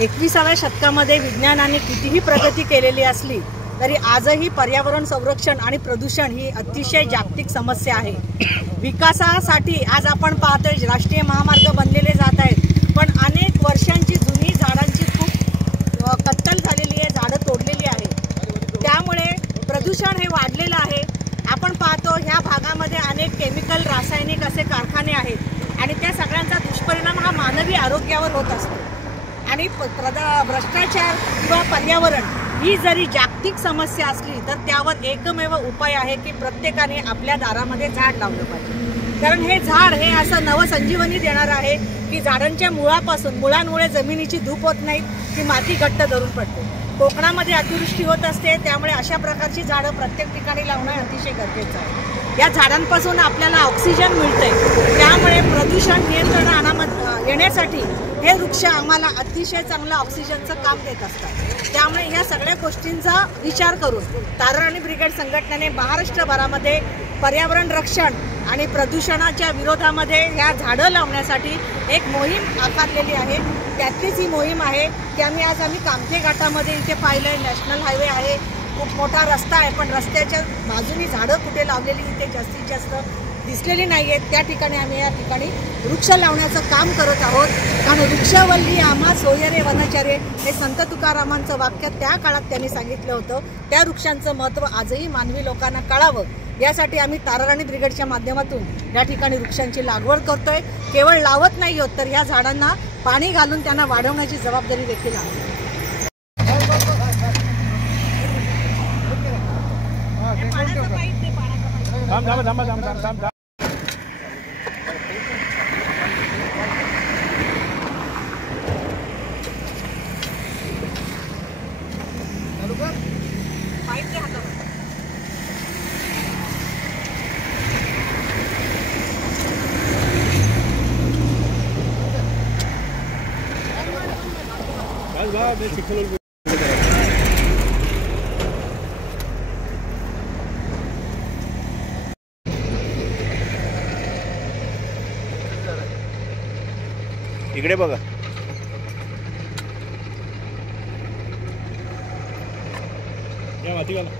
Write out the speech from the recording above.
21व्या शतकामध्ये विज्ञानाने कितीही प्रगती केलेली असली तरी आजही पर्यावरण संरक्षण आणि प्रदूषण ही अतिशय जागतिक समस्या आहे। विकासासाठी आज आपण पाहतोय राष्ट्रीय महामार्ग बनलेले जात आहेत, पण अनेक वर्षांची जुनी झाडांची खूप कत्तल झालेली आहे, झाडं तोडलेली आहेत। त्यामुळे प्रदूषण हे वाढलेलं आहे। आपण पाहतो ह्या भागामध्ये अनेक केमिकल रासायनिक असे कारखाने आहेत आणि त्या सगळ्यांचा दुष्परिणाम हा मानवी आरोग्यावर होत असतो। आणि भ्रष्टाचार किंवा पर्यावरण ही जरी जागतिक समस्या असली तर त्यावर एकमेव उपाय आहे की प्रत्येकाने आपल्या दारामध्ये झाड लावलं पाहिजे। कारण हे झाड हे असं नवसंजीवनी देणार आहे की झाडांच्या मुळांमुळे जमिनीची धूप होत नाही, ती माती घट्ट धरून पडते। कोकणामध्ये अतिवृष्टी होत असते, त्यामुळे अशा प्रकारची झाडं प्रत्येक ठिकाणी लावणं अतिशय गरजेचं आहे। या झाडांपासून आपल्याला ऑक्सिजन मिळते, त्यामुळे प्रदूषण नियंत्रणात येण्यासाठी हे वृक्ष आम्हाला अतिशय चांगलं ऑक्सिजनचं काम देत असतात। त्यामुळे ह्या सगळ्या गोष्टींचा विचार करून ताराराणी ब्रिगेड संघटनेने महाराष्ट्रभरामध्ये पर्यावरण रक्षण आणि प्रदूषणाच्या विरोधामध्ये ह्या झाडं लावण्यासाठी एक मोहीम आकारलेली आहे। त्यातलीच ही मोहीम आहे की आम्ही कामथे घाटामध्ये इथे पाहिलंय, नॅशनल हायवे आहे, खूप मोठा रस्ता आहे, पण रस्त्याच्या बाजूनी झाडं कुठे लावलेली इथे जास्तीत जास्त दिसलेली नाही आहेत। त्या ठिकाणी आम्ही या ठिकाणी वृक्ष लावण्याचं काम करत आहोत। कारण वृक्षवल्ली आम्हा सोयरे वनचरे हे संत तुकारामांचं वाक्य त्या काळात त्यांनी सांगितलं होतं। त्या वृक्षांचं महत्त्व आजही मानवी लोकांना कळावं यासाठी आम्ही ताराराणी ब्रिगेडच्या माध्यमातून या ठिकाणी वृक्षांची लागवड करतोय। केवळ लावत नाही होत तर या झाडांना पाणी घालून त्यांना वाढवण्याची जबाबदारी देखील आहे। इकडे बघा, या माती घाला।